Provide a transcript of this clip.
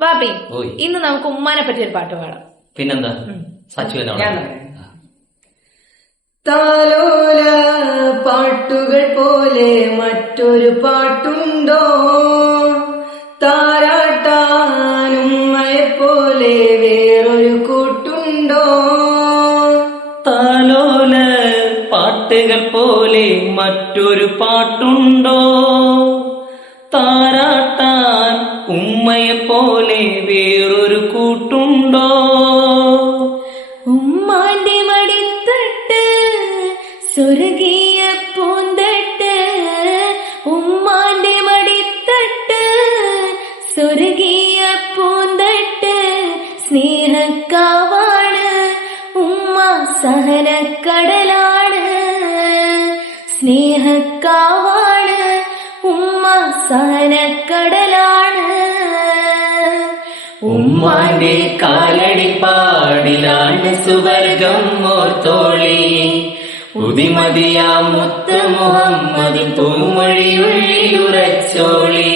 വാപ്പി, ഇന്ന് നമുക്ക് ഉമ്മാനെ പറ്റി ഒരു പാട്ട് പാടാം. പിന്നെന്താ? താലോല പാട്ടുകൾ പോലെ മറ്റൊരു പാട്ടുണ്ടോ? താരാട്ടാനുമ്മയെ പോലെ വേറൊരു കൂട്ടുണ്ടോ? താലോല പാട്ടുകൾ പോലെ മറ്റൊരു പാട്ടുണ്ടോ? താരാട്ടാൻ ഉമ്മയെ പോലെ വേറൊരു കൂട്ടുണ്ടോ? ഉമ്മാന്റെ മടിത്തട്ട് സ്വർഗീയ പൂന്തട്ട്, ഉമ്മാന്റെ മടിത്തട്ട് സ്വർഗീയ പൂന്തട്ട്. സ്നേഹക്കാവാണ് ഉമ്മ, സഹനക്കടലാണ്. സ്നേഹക്കാവാണ് ഉമ്മ, സഹനക്കടലാണ്. ഉമ്മാന്റെ കാലടിപ്പാടിലാണ് സുവർഗം ഓർത്തോളി. ഉദിമതിയാ മുത്ത് മുഹമ്മദ് തൂമൊഴിയുള്ളിലുറച്ചോളി.